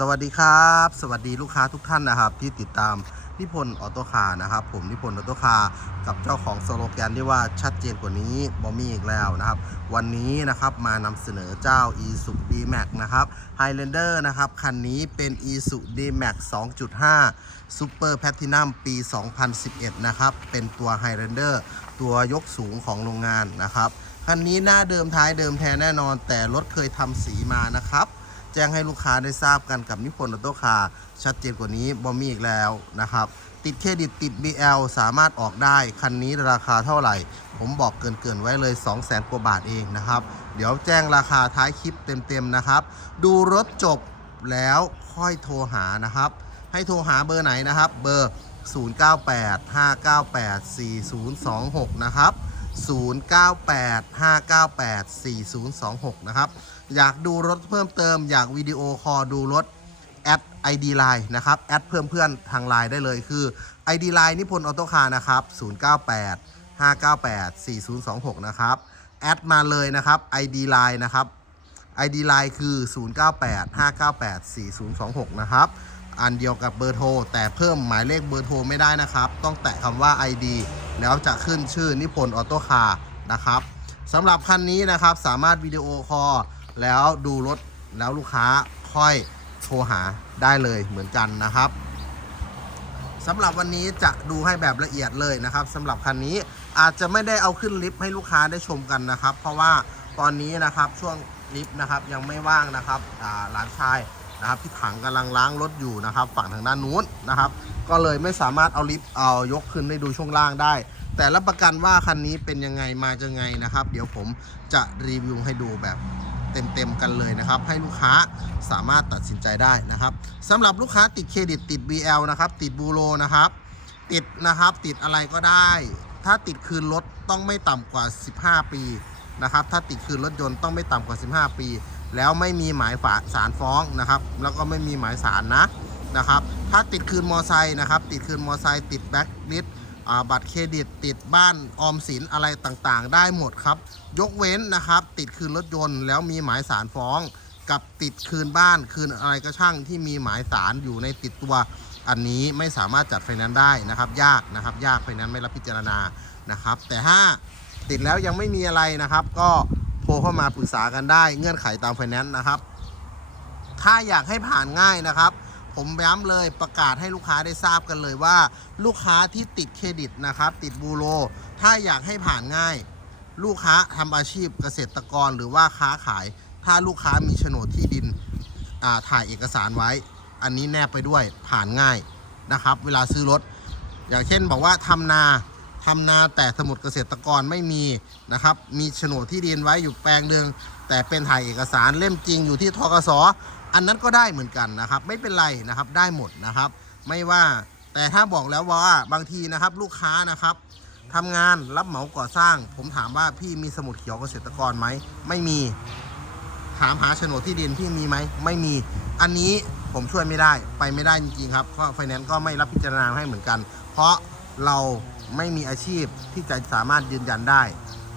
สวัสดีครับ สวัสดีลูกค้าทุกท่านนะครับ ที่ติดตามนิพนธ์ออโต้คาร์นะครับ ผมนิพนธ์ออโต้คาร์กับเจ้าของสโลแกนที่ว่าชัดเจนกว่านี้บอมี่อีกแล้วนะครับ วันนี้นะครับมานำเสนอเจ้า e s u d max นะครับ Highlander นะครับ คันนี้เป็น e s u d max 2.5 Super Platinum ปี 2011 นะครับ เป็นตัว Highlander ตัวยกสูงของโรงงานนะครับ คันนี้หน้าเดิมท้ายเดิมแท้แน่นอน แต่รถเคยทำสีมานะครับ แจ้งให้ลูกค้าได้ทราบกันกับนิพนธ์ออโต้คาร์ชัดเจนกว่านี้บอมีอีกแล้วนะครับ ติดเครดิตติด BL สามารถออกได้ คันนี้ราคาเท่าไหร่ ผมบอกเกินๆไว้เลย 2 0 0 0 0 0กว่าบาทเองนะครับ เดี๋ยวแจ้งราคาท้ายคลิปเต็มๆนะครับ ดูรถจบแล้วค่อยโทรหานะครับ ให้โทรหาเบอร์ไหนนะครับ เบอร์ 0985984026 นะครับ 0985984026 นะครับ อยากดูรถเพิ่มเติม อยากวิดีโอคอลดูรถแอด ID Line นะครับแอดเพิ่มเพื่อนทางไลน์ได้เลยคือ ID Line นิพนธ์ออโต้คาร์นะครับ 098 598 4026 นะครับแอดมาเลยนะครับ ID Line นะครับ ID Line คือ 098 598 4026 นะครับอันเดียวกับเบอร์โทรแต่เพิ่มหมายเลขเบอร์โทรไม่ได้นะครับ ต้องแตะคำว่า ID แล้วจะขึ้นชื่อนิพนธ์ออโต้คาร์นะครับสำหรับคันนี้นะครับสามารถวิดีโอคอล แล้วดูรถแล้วลูกค้าค่อยโทรหาได้เลยเหมือนกันนะครับสำหรับวันนี้จะดูให้แบบละเอียดเลยนะครับสำหรับคันนี้อาจจะไม่ได้เอาขึ้นลิฟต์ให้ลูกค้าได้ชมกันนะครับ เพราะว่าตอนนี้นะครับช่วงลิฟต์นะครับยังไม่ว่างนะครับอ่าหลานชายนะครับพี่ถังกำลังล้างรถอยู่นะครับ ฝั่งทางด้านนู้นนะครับ ก็เลยไม่สามารถเอาลิฟต์เอายกขึ้นได้ดูช่วงล่างได้ แต่รับประกันว่าคันนี้เป็นยังไงมาจะไงนะครับ เดี๋ยวผมจะรีวิวให้ดูแบบ เต็มๆกันเลยนะครับ ให้ลูกค้าสามารถตัดสินใจได้นะครับสำหรับลูกค้าติดเครดิตติด BL นะครับ ติดบูโรนะครับ ติดนะครับติดอะไรก็ได้ ถ้าติดคืนรถต้องไม่ต่ำกว่า 15 ปีนะครับ ถ้าติดคืนรถยนต์ต้องไม่ต่ำกว่า 15 ปี แล้วไม่มีหมายฝาสารฟ้องนะครับ แล้วก็ไม่มีหมายสารนะนะครับ ถ้าติดคืนมอไซค์นะครับ ติดคืนมอไซค์ติดแบ็คลิส บัตรเครดิตติดบ้านออมสินอะไรต่างๆ ได้หมดครับ ยกเว้นนะครับ ติดคืนรถยนต์แล้วมีหมายสารฟ้อง กับติดคืนบ้านคืนอะไรก็ช่างที่มีหมายสารอยู่ในติดตัว อันนี้ไม่สามารถจัดไฟแนนซ์ได้นะครับ ยากนะครับ ยากไฟแนนซ์ไม่รับพิจารณานะครับ แต่ถ้าติดแล้วยังไม่มีอะไรนะครับ ก็โทรเข้ามาปรึกษากันได้เงื่อนไขตามไฟแนนซ์นะครับ ถ้าอยากให้ผ่านง่ายนะครับ ผมย้ำเลยประกาศให้ลูกค้าได้ทราบกันเลยว่า ลูกค้าที่ติดเครดิตนะครับ ติดบูโร ถ้าอยากให้ผ่านง่าย ลูกค้าทำอาชีพเกษตรกรหรือว่าค้าขาย ถ้าลูกค้ามีโฉนดที่ดินอ่าถ่ายเอกสารไว้ อันนี้แนบไปด้วยผ่านง่ายนะครับ เวลาซื้อรถ อย่างเช่นบอกว่าทำนาทำนาแต่สมุดเกษตรกรไม่มีนะครับ มีโฉนดที่ดินไว้อยู่แปลงหนึ่งแต่เป็นถ่ายเอกสารเล่มจริงอยู่ที่ทกส อันนั้นก็ได้เหมือนกันนะครับ ไม่เป็นไรนะครับได้หมดนะครับ ไม่ว่าแต่ถ้าบอกแล้วว่าบางทีนะครับลูกค้านะครับทำงานรับเหมาก่อสร้าง ผมถามว่าพี่มีสมุดเขียวเกษตรกรไหมไม่มี ถามหาโฉนดที่ดินพี่มีไหมไม่มี อันนี้ผมช่วยไม่ได้ไปไม่ได้จริงๆครับเพราะไฟแนนซ์ก็ไม่รับพิจารณาให้เหมือนกัน เพราะเราไม่มีอาชีพที่จะสามารถยืนยันได้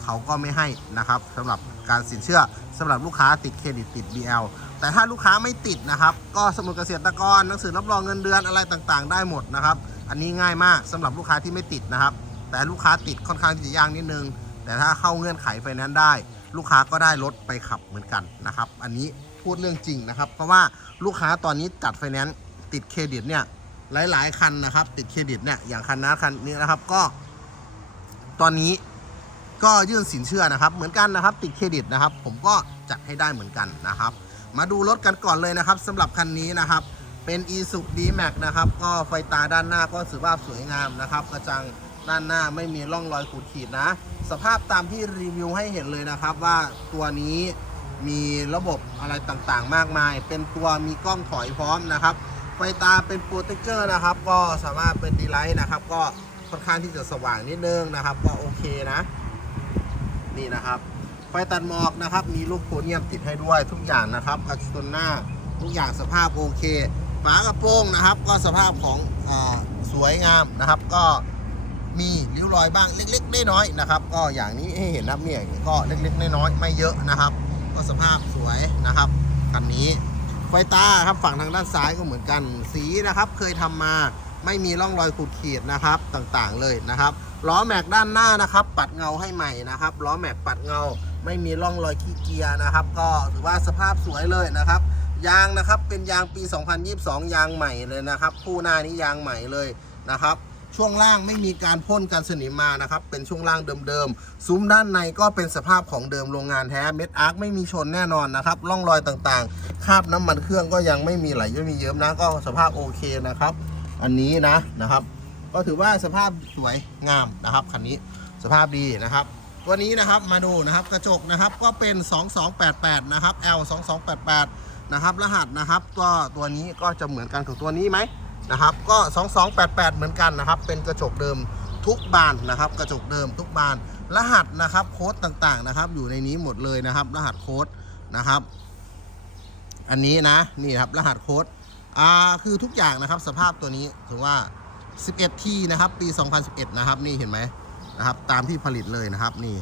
เขาก็ไม่ให้นะครับสำหรับการสินเชื่อสำหรับลูกค้าติดเครดิตติด BL แต่ถ้าลูกค้าไม่ติดนะครับ ก็สมุดเกษตรกรหนังสือรับรองเงินเดือนอะไรต่างๆ ได้หมดนะครับ อันนี้ง่ายมากสำหรับลูกค้าที่ไม่ติดนะครับ แต่ลูกค้าติดค่อนข้างที่จะยากนิดนึง แต่ถ้าเข้าเงื่อนไขไฟแนนซ์ได้ ลูกค้าก็ได้รถไปขับเหมือนกันนะครับ อันนี้พูดเรื่องจริงนะครับ เพราะว่าลูกค้าตอนนี้จัดไฟแนนซ์ติดเครดิตเนี่ยหลาย ๆ คันนะครับ ติดเครดิตเนี่ยอย่างคันนั้นคันนี้นะครับก็ ตอนนี้ก็ยื่นสินเชื่อนะครับ เหมือนกันนะครับ ติดเครดิตนะครับ ผมก็จัดให้ได้เหมือนกันนะครับ มาดูรถกันก่อนเลยนะครับสำหรับคันนี้นะครับ เป็น e s u d m a x นะครับ ก็ไฟตาด้านหน้าก็ถือว่าสวยงามนะครับ กระจังด้านหน้าไม่มีร่องรอยขูดขีดนะ สภาพตามที่รีวิวให้เห็นเลยนะครับ ว่าตัวนี้มีระบบอะไรต่างๆ มากมาย เป็นตัวมีกล้องถอยพร้อมนะครับ ไฟตาเป็นโปรเทคเจอร์นะครับ ก็สามารถเป็นดีไลท์นะครับ ก็ค่อนข้างที่จะสว่างนิดนึงนะครับ ก็โอเคนะ นี่นะครับ ไฟตัดหมอกนะครับ มีลูกโพเนียมติดให้ด้วยทุกอย่างนะครับกระจุนหน้าทุกอย่างสภาพโอเค ฝากระโปรงนะครับ ก็สภาพของอสวยงามนะครับ ก็มีริ้วรอยบ้างเล็กๆน้อยๆนะครับ ก็อย่างนี้ให้เห็นนะครับเนี่ยก็เล็กๆน้อยๆไม่เยอะนะครับ ก็สภาพสวยนะครับคันนี้ไฟตาครับฝั่งทางด้านซ้ายก็เหมือนกันสีนะครับ เคยทำมาไม่มีร่องรอยขูดขีดนะครับต่างๆเลยนะครับล้อแม็กด้านหน้านะครับ ปัดเงาให้ใหม่นะครับล้อแม็กปัดเงา ไม่มีร่องรอยขี้เกียร์นะครับ ก็ถือว่าสภาพสวยเลยนะครับ ยางนะครับเป็นยางปี 2022 ยางใหม่เลยนะครับ คู่หน้านี้ยางใหม่เลยนะครับ ช่วงล่างไม่มีการพ่นกันสนิมมานะครับ เป็นช่วงล่างเดิมๆซุ้มด้านในก็เป็นสภาพของเดิมโรงงานแท้เม็ดอาร์คไม่มีชนแน่นอนนะครับร่องรอยต่างๆ คราบน้ำมันเครื่องก็ยังไม่มีไหลไม่มีเยิ้มนะก็สภาพโอเคนะครับ อันนี้นะนะครับ ก็ถือว่าสภาพสวยงามนะครับคันนี้สภาพดีนะครับ ตัวนี้นะครับมาดูนะครับกระจกนะครับก็เป็น 2288 นะครับ L 2288นะครับรหัสนะครับตัวตัวนี้ก็จะเหมือนกันกับตัวนี้ไหมนะครับก็ 2288 เหมือนกันนะครับเป็นกระจกเดิมทุกบานนะครับกระจกเดิมทุกบานรหัสนะครับโค้ดต่างๆนะครับอยู่ในนี้หมดเลยนะครับ รหัสโค้ดนะครับ อันนี้นะนี่ครับรหัสโค้ดอ่าคือทุกอย่างนะครับสภาพตัวนี้ถือว่า 11ที่นะครับปี 2011 นะครับนี่เห็นไหม นะครับ ตามที่ผลิตเลยนะครับนี่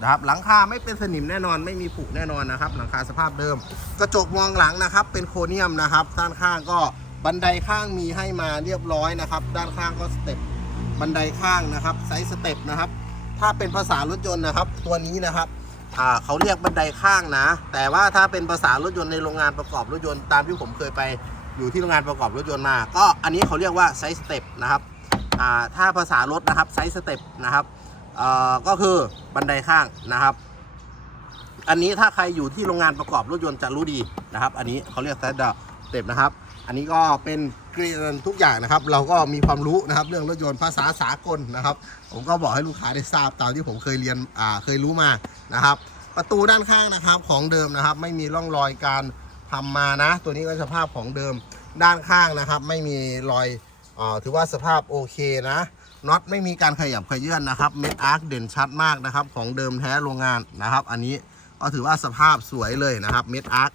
นะครับหลังคาไม่เป็นสนิมแน่นอนไม่มีผุแน่นอนนะครับ หลังคาสภาพเดิม กระจกมองหลังนะครับ เป็นโครเนียมนะครับ ด้านข้างก็บันไดข้างมีให้มาเรียบร้อยนะครับ ด้านข้างก็สเต็ปบันไดข้างนะครับไซส์สเต็ปนะครับ ถ้าเป็นภาษารถยนต์นะครับ ตัวนี้นะครับเขาเรียกบันไดข้างนะ แต่ว่าถ้าเป็นภาษารถยนต์ในโรงงานประกอบรถยนต์ตามที่ผมเคยไปอยู่ที่โรงงานประกอบรถยนต์มา ก็อันนี้เขาเรียกว่าไซส์สเต็ปนะครับ ถ้าภาษารถนะครับไซส์สเต็ปนะครับก็คือบันไดข้างนะครับ อันนี้ถ้าใครอยู่ที่โรงงานประกอบรถยนต์จะรู้ดีนะครับ อันนี้เขาเรียกไซส์สเต็ปนะครับ อันนี้ก็เป็นเกรดทุกอย่างนะครับ เราก็มีความรู้นะครับเรื่องรถยนต์ภาษาสากลนะครับ ผมก็บอกให้ลูกค้าได้ทราบตามที่ผมเคยเรียนเคยรู้มานะครับ ประตูด้านข้างนะครับของเดิมนะครับ ไม่มีร่องรอยการทำมานะ ตัวนี้ก็สภาพของเดิมด้านข้างนะครับ ไม่มีรอย ถือว่าสภาพโอเคนะน็อตไม่มีการขยับขยื่นนะครับเม็ดอาร์คเด่นชัดมากนะครับ ของเดิมแท้โรงงานนะครับ อันนี้ก็ถือว่าสภาพสวยเลยนะครับเม็ดอาร์ค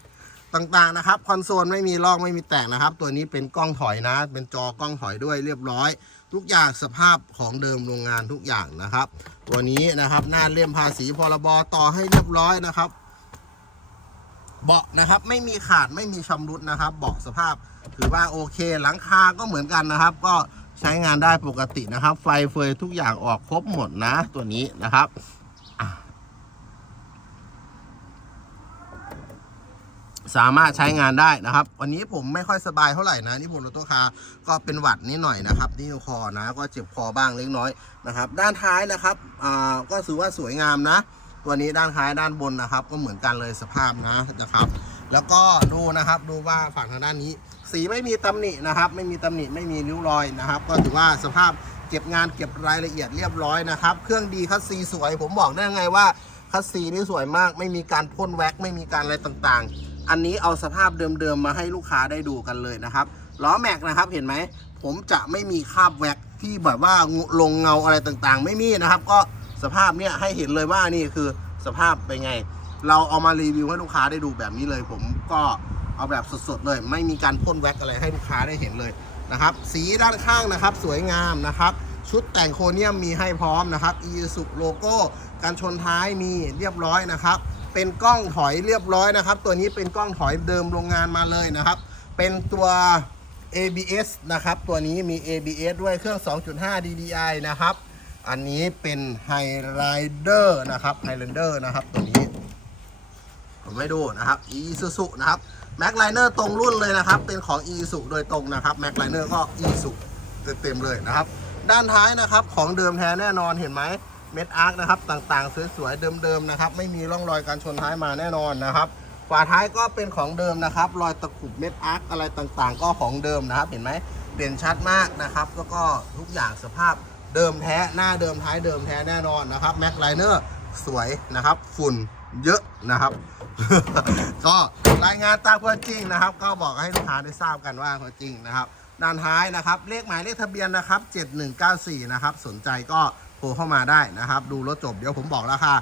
ต่างๆนะครับคอนโซลไม่มีลอกไม่มีแตกนะครับ ตัวนี้เป็นกล้องถอยนะ เป็นจอกล้องถอยด้วยเรียบร้อย ทุกอย่างสภาพของเดิมโรงงานทุกอย่างนะครับ ตัวนี้นะครับหน้าเล่มภาษีพรบต่อให้เรียบร้อยนะครับ เบาะนะครับไม่มีขาดไม่มีชำรุดนะครับเบาะสภาพ ถือว่าโอเคหลังคาก็เหมือนกันนะครับ ก็ใช้งานได้ปกตินะครับ ไฟเฟยทุกอย่างออกครบหมดนะตัวนี้นะครับสามารถใช้งานได้นะครับ วันนี้ผมไม่ค่อยสบายเท่าไหร่นะนี่ผมรถตัวคาก็เป็นหวัดนิดหน่อยนะครับที่คอนะ ก็เจ็บคอบ้างเล็กน้อยนะครับ ด้านท้ายนะครับอ่าก็ถือว่าสวยงามนะ ตัวนี้ด้านท้ายด้านบนนะครับ ก็เหมือนกันเลยสภาพนะนะครับ แล้วก็ดูนะครับดูว่าฝั่งทางด้านนี้ สีไม่มีตำหนินะครับ ไม่มีตำหนิไม่มีริ้วรอยนะครับ ก็ถือว่าสภาพเก็บงานเก็บรายละเอียดเรียบร้อยนะครับ เครื่องดีคัสซีสวย ผมบอกได้ไงว่าคัสซีนี่สวยมาก ไม่มีการพ่นแว็กไม่มีการอะไรต่างๆ อันนี้เอาสภาพเดิมๆมาให้ลูกค้าได้ดูกันเลยนะครับล้อแม็กนะครับเห็นไหมผมจะไม่มีคราบแว็กที่แบบว่าลงเงาอะไรต่างๆ ไม่มีนะครับ ก็สภาพเนี้ยให้เห็นเลยว่านี่คือสภาพเป็นไง เราเอามารีวิวให้ลูกค้าได้ดูแบบนี้เลย ผมก็ เอาแบบสดๆเลย ไม่มีการพ่นแว็กอะไรให้ลูกค้าได้เห็นเลยนะครับ สีด้านข้างนะครับสวยงามนะครับชุดแต่งโครเนียมมีให้พร้อมนะครับอีสุโลโก้การชนท้ายมีเรียบร้อยนะครับ เป็นกล้องถอยเรียบร้อยนะครับ ตัวนี้เป็นกล้องถอยเดิมโรงงานมาเลยนะครับ เป็นตัว ABS นะครับ ตัวนี้มี ABS ด้วยเครื่อง 2.5 DDI นะครับ อันนี้เป็น Highlander นะครับ Highlander นะครับ ตัวนี้ ผมไม่ดูนะครับ Isuzu นะครับ Mac Liner ตรงรุ่นเลยนะครับ เป็นของ Isuzu โดยตรงนะครับ Mac Liner ก็ Isuzu เต็มๆเลยนะครับ ด้านท้ายนะครับของเดิมแท้แน่นอนเห็นไหมเม็ดอาร์คนะครับต่างๆ สวยๆเดิมๆนะครับ ไม่มีร่องรอยการชนท้ายมาแน่นอนนะครับฝาท้ายก็เป็นของเดิมนะครับ รอยตะขุบเม็ดอาร์คอะไรต่างๆ ก็ของเดิมนะครับ เห็นไหมเด่นชัดมากนะครับ แล้วก็ทุกอย่างสภาพเดิมแท้หน้าเดิมท้ายเดิมแท้แน่นอนนะครับแม็กไลเนอร์สวยนะครับ ฝุ่น เยอะนะครับ ก็รายงานตามความจริงนะครับ ก็บอกให้ลูกค้าได้ทราบกันว่าความจริงนะครับ ด้านท้ายนะครับ เลขหมายเลขทะเบียนนะครับ 7194 นะครับ สนใจก็โทรเข้ามาได้นะครับ ดูรถจบเดี๋ยวผมบอกราคา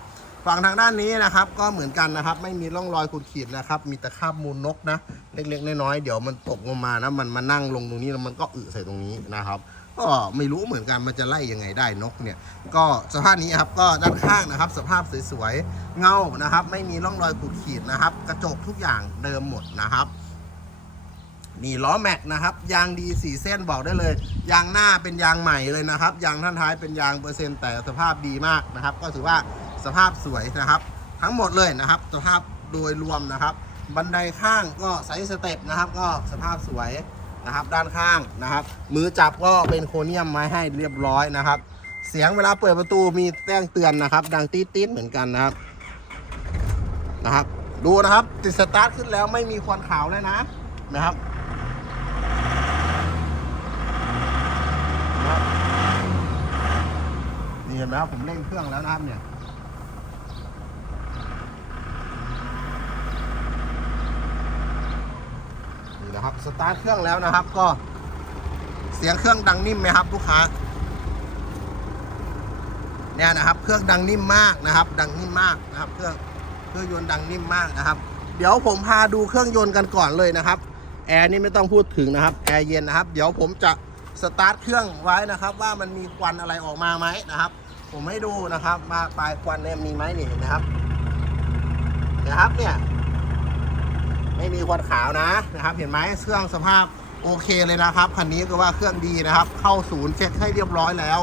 ฝั่งทางด้านนี้นะครับ ก็เหมือนกันนะครับ ไม่มีร่องรอยขูดขีดนะครับ มีแต่คราบมูลนกนะ เล็กๆน้อยๆเดี๋ยวมันตกลงมานะมันมานั่งลงตรงนี้แล้วมันก็อึใส่ตรงนี้นะครับ ก็ก็ไม่รู้เหมือนกันมันจะไล่ยังไงได้นกเนี่ย ก็สภาพนี้ครับก็ด้านข้างนะครับ สภาพสวยๆเงานะครับ ไม่มีร่องรอยขูดขีดนะครับ กระจกทุกอย่างเดิมหมดนะครับนี่ล้อแม็กนะครับ ยางดีสี่เส้นบอกได้เลย ยางหน้าเป็นยางใหม่เลยนะครับ ยางท่านท้ายเป็นยางเปอร์เซ็นต์แต่สภาพดีมากนะครับ ก็ถือว่าสภาพสวยนะครับ ทั้งหมดเลยนะครับ สภาพโดยรวมนะครับ บันไดข้างก็ไซส์สเต็ปนะครับ ก็สภาพสวย นะครับ ด้านข้างนะครับ มือจับก็เป็นโครเนียมไม้ให้เรียบร้อยนะครับ เสียงเวลาเปิดประตูมีแจ้งเตือนนะครับ ดังตี๊ดๆเหมือนกันนะครับนะครับ ดูนะครับ ติดสตาร์ทขึ้นแล้วไม่มีควันขาวเลยนะนะครับนะครับนี่เห็นไหมครับผมเร่งเครื่องแล้วนะครับเนี่ย นี่นะครับสตาร์ทเครื่องแล้วนะครับ ก็เสียงเครื่องดังนิ่มไหมครับลูกค้าเนี่ยนะครับ เครื่องดังนิ่มมากนะครับ ดังนิ่มมากนะครับ เครื่องเครื่องยนต์ดังนิ่มมากนะครับ เดี๋ยวผมพาดูเครื่องยนต์กันก่อนเลยนะครับแอร์นี่ไม่ต้องพูดถึงนะครับแอร์เย็นนะครับ เดี๋ยวผมจะสตาร์ทเครื่องไว้นะครับ ว่ามันมีควันอะไรออกมาไหมนะครับ ผมให้ดูนะครับ มาปลายควันเนี่ยมีไหมนี่นะครับนะครับเนี่ย ไม่มีควันขาวนะนะครับ เห็นไหมเครื่องสภาพโอเคเลยนะครับคันนี้ก็ว่าเครื่องดีนะครับ เข้าศูนย์เช็คให้เรียบร้อยแล้ว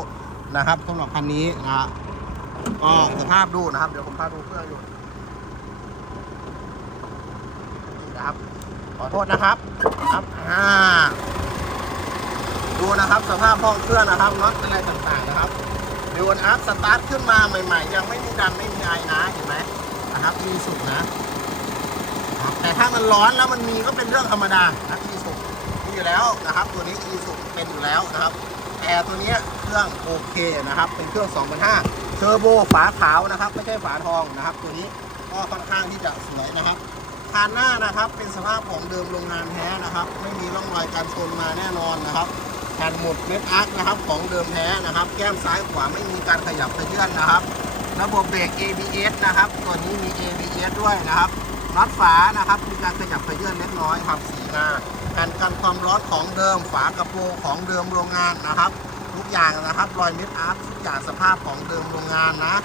นะครับสำหรับคันนี้นะฮะก็สภาพดูนะครับ เดี๋ยวผมพาดูเครื่องอยู่นะครับขอโทษนะครับครับอ่าดูนะครับสภาพห้องเครื่องนะครับน็อตอะไรต่างๆนะครับดูนะครับสตาร์ทขึ้นมาใหม่ ๆ ยังไม่มีดันไม่มีไอนะเห็นไหมนะครับมีสุดนะ แต่ถ้ามันร้อนแล้วมันมีก็เป็นเรื่องธรรมดานะอีสุมีอยู่แล้วนะครับ ตัวนี้อีสุเป็นอยู่แล้วนะครับแอร์ตัวนี้เครื่องโอเคนะครับ เป็นเครื่อง2005เทอร์โบฝาขาวนะครับ ไม่ใช่ฝาทองนะครับ ตัวนี้ก็ค่อนข้างที่จะสวยนะครับคานหน้านะครับเป็นสภาพของเดิมโรงงานแท้นะครับ ไม่มีร่องรอยการชนมาแน่นอนนะครับแผ่นหมุดเม็ดอาร์คนะครับของเดิมแท้นะครับ แก้มซ้ายขวาไม่มีการขยับไปเยื่อนนะครับ ระบบเบรก ABS นะครับ ตัวนี้มี ABS ด้วยนะครับ น็อตฝานะครับมีการขยับขยื่นเล็กน้อยครับสีหน้าแผ่นกันความร้อนของเดิมฝากระโปรงของเดิมโรงงานนะครับ ทุกอย่างนะครับรอยเม็ดอาร์ตทุกอย่างสภาพของเดิมโรงงานนะ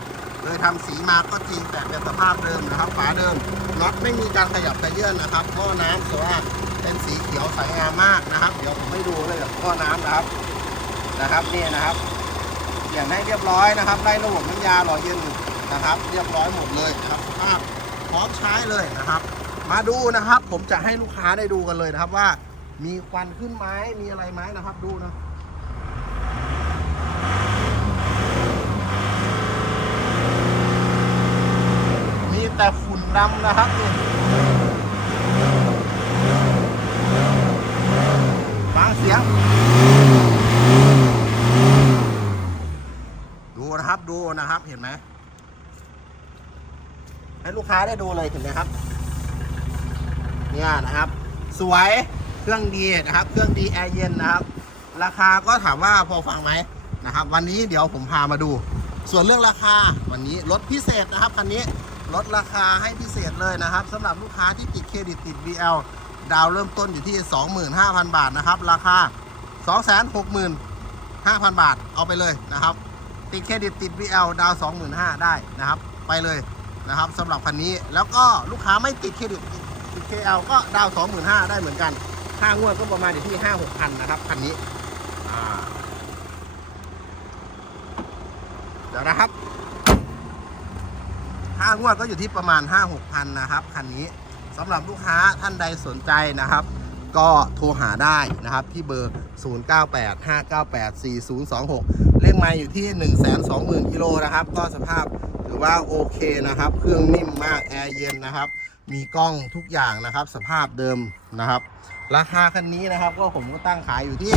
โดยทำสีมาก็จริงแต่เป็นสภาพเดิมนะครับ ฝาเดิมน็อตไม่มีการขยับขยื่นนะครับท่อน้ำสวยมาเป็นสีเขียวใสงามมากนะครับ เดี๋ยวผมให้ดูเลยกับท่อน้ำนะครับนะครับนี่นะครับอย่างให้เรียบร้อยนะครับไล่ระบบน้ำยาหล่อเย็นนะครับ เรียบร้อยหมดเลยนะครับภาพ พร้อมใช้เลยนะครับ มาดูนะครับ ผมจะให้ลูกค้าได้ดูกันเลยนะครับว่า มีควันขึ้นไหมมีอะไรไหมนะครับ ดูนะมีแต่ฝุ่นดำนะครับนี่ฟังเสียงดูนะครับดูนะครับเห็นไหม ให้ลูกค้าได้ดูเลยเห็นไหมครับ เนี่ยนะครับ สวยเครื่องดีนะครับ เครื่องดีแอร์เย็นนะครับ ราคาก็ถามว่าพอฟังไหมนะครับ วันนี้เดี๋ยวผมพามาดู ส่วนเรื่องราคาวันนี้ลดพิเศษนะครับคันนี้ลดราคาให้พิเศษเลยนะครับสำหรับลูกค้าที่ติดเครดิตติด BL ดาวเริ่มต้นอยู่ที่ 25,000 บาทนะครับ ราคา 265,000 บาทเอาไปเลยนะครับ ติดเครดิตติด BL ดาว 25,000 ได้นะครับ ไปเลย นะครับสำหรับคันนี้แล้วก็ลูกค้าไม่ติดเครดิตติด KL ก็ดาว 25,000 ได้เหมือนกันค่างวดก็ประมาณอยู่ที่ 5 6พันนะครับคันนี้เดี๋ยวนะครับค่างวดก็อยู่ที่ประมาณ 5 6พันนะครับคันนี้สำหรับลูกค้าท่านใดสนใจนะครับ ก็โทรหาได้นะครับที่เบอร์ 0985984026 เลขไมล์อยู่ที่ 120,000กิโลนะครับ ก็สภาพ ว่าโอเคนะครับ เครื่องนิ่มมากแอร์เย็นนะครับ มีกล้องทุกอย่างนะครับ สภาพเดิมนะครับ ราคาคันนี้นะครับก็ผมก็ตั้งขายอยู่ที่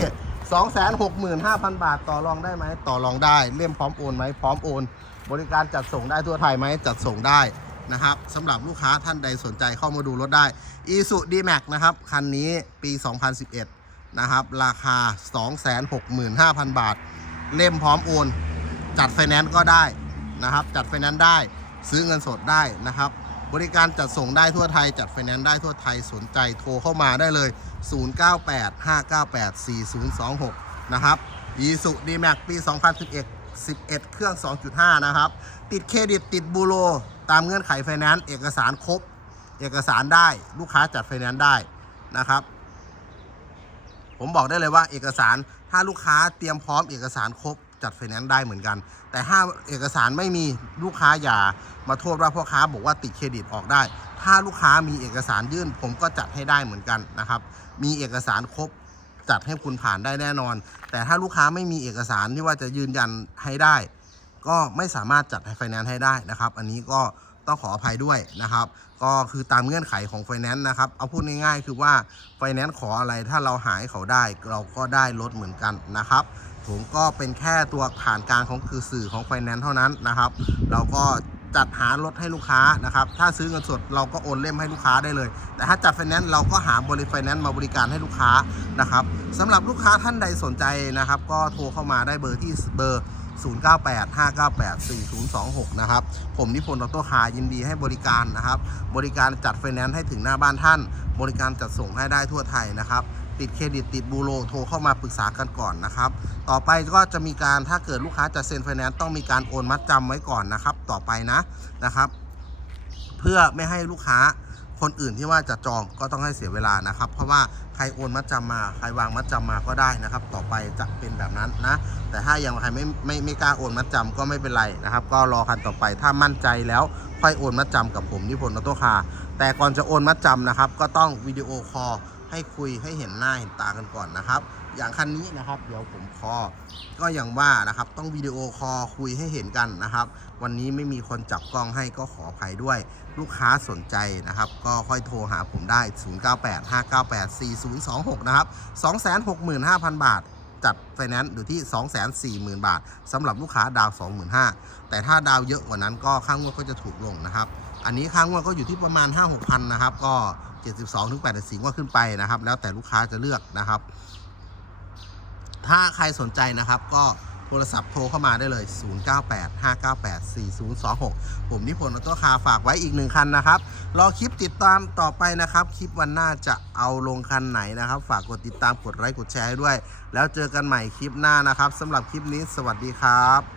265,000 บาทต่อรองได้ไหมต่อรองได้เล่มพร้อมโอนไหมพร้อมโอน บริการจัดส่งได้ทั่วไทยไหมจัดส่งได้นะครับสำหรับลูกค้าท่านใดสนใจเข้ามาดูรถได้ i s u d m a x นะครับคันนี้ปี 2011 นะครับ ราคา 265,000 บาท เล่มพร้อมโอน จัดไฟแนนซ์ก็ได้ นะครับ จัดไฟแนนซ์ได้ซื้อเงินสดได้นะครับ บริการจัดส่งได้ทั่วไทย จัดไฟแนนซ์ได้ทั่วไทยสนใจโทรเข้ามาได้เลย 0985984026 นะครับอีสุดีแม็กปี 2011 11 เครื่อง 2.5 นะครับ ติดเครดิตติดบูโร ตามเงื่อนไขไฟแนนซ์เอกสารครบ เอกสารได้ลูกค้าจัดไฟแนนซ์ได้นะครับ ผมบอกได้เลยว่าเอกสารถ้าลูกค้าเตรียมพร้อมเอกสารครบ จัดไฟแนนซ์ได้เหมือนกัน แต่ถ้าเอกสารไม่มีลูกค้าอย่ามาโทษว่าพ่อค้าบอกว่าติดเครดิตออกได้ ถ้าลูกค้ามีเอกสารยื่น ผมก็จัดให้ได้เหมือนกันนะครับ มีเอกสารครบจัดให้คุณผ่านได้แน่นอน แต่ถ้าลูกค้าไม่มีเอกสารที่ว่าจะยืนยันให้ได้ ก็ไม่สามารถจัดให้ไฟแนนซ์ให้ได้นะครับ อันนี้ก็ต้องขออภัยด้วยนะครับ ก็คือตามเงื่อนไขของไฟแนนซ์นะครับ เอาพูดง่ายๆคือว่าไฟแนนซ์ขออะไรถ้าเราหายเขาได้ เราก็ได้ลดเหมือนกันนะครับ ผมก็เป็นแค่ตัวผ่านกลางของคือสื่อของไฟแนนซ์เท่านั้นนะครับ เราก็จัดหารถให้ลูกค้านะครับ ถ้าซื้อเงินสดเราก็โอนเล่มให้ลูกค้าได้เลย แต่ถ้าจัดไฟแนนซ์เราก็หาบริไฟแนนซ์มาบริการให้ลูกค้านะครับสำหรับลูกค้าท่านใดสนใจนะครับ ก็โทรเข้ามาได้เบอร์ที่เบอร์ 0985984026 นะครับ ผมนิพนธ์ออโต้คายินดีให้บริการนะครับ บริการจัดไฟแนนซ์ให้ถึงหน้าบ้านท่าน บริการจัดส่งให้ได้ทั่วไทยนะครับ ติดเครดิตติดบูโรโทรเข้ามาปรึกษากันก่อนนะครับ ต่อไปก็จะมีการถ้าเกิดลูกค้าจะเซ็นไฟแนนซ์ต้องมีการโอนมัดจำไว้ก่อนนะครับ ต่อไปนะนะครับ เพื่อไม่ให้ลูกค้าคนอื่นที่ว่าจะจองก็ต้องให้เสียเวลานะครับ เพราะว่าใครโอนมัดจำมาใครวางมัดจำมาก็ได้นะครับ ต่อไปจะเป็นแบบนั้นนะ แต่ถ้ายังใครไม่ไม่ไม่กล้าโอนมัดจำก็ไม่เป็นไรนะครับ ก็รอคันต่อไปถ้ามั่นใจแล้วค่อยโอนมัดจำกับผมนิพนธ์ออโต้คาแต่ก่อนจะโอนมัดจำนะครับ ก็ต้องวิดีโอคอล ให้คุยให้เห็นหน้าเห็นตากันก่อนนะครับ อย่างคันนี้นะครับ เดี๋ยวผมคอก็อย่างว่านะครับ ต้องวิดีโอคอลคุยให้เห็นกันนะครับ วันนี้ไม่มีคนจับกล้องให้ก็ขออภัยด้วย ลูกค้าสนใจนะครับ ก็ค่อยโทรหาผมได้ 0985984026 นะครับ 265,000 บาท จัดไฟแนนซ์อยู่ที่ 240,000 บาทสำหรับลูกค้าดาว 25,000 แต่ถ้าดาวเยอะกว่านั้นก็ค่างวดก็จะถูกลงนะครับ อันนี้ค่างวดก็อยู่ที่ประมาณ 5-6,000 นะครับ ก็ 72ถึง84งวดขึ้นไปนะครับ แล้วแต่ลูกค้าจะเลือกนะครับ ถ้าใครสนใจนะครับก็ โทรศัพท์โทรเข้ามาได้เลย 0985984026 ผมนิพนธ์ออโต้คาฝากไว้อีกหนึ่งคันนะครับ รอคลิปติดตามต่อไปนะครับ คลิปวันหน้าจะเอาลงคันไหนนะครับ ฝากกดติดตามกดไลค์กดแชร์ให้ด้วย แล้วเจอกันใหม่คลิปหน้านะครับสำหรับคลิปนี้สวัสดีครับ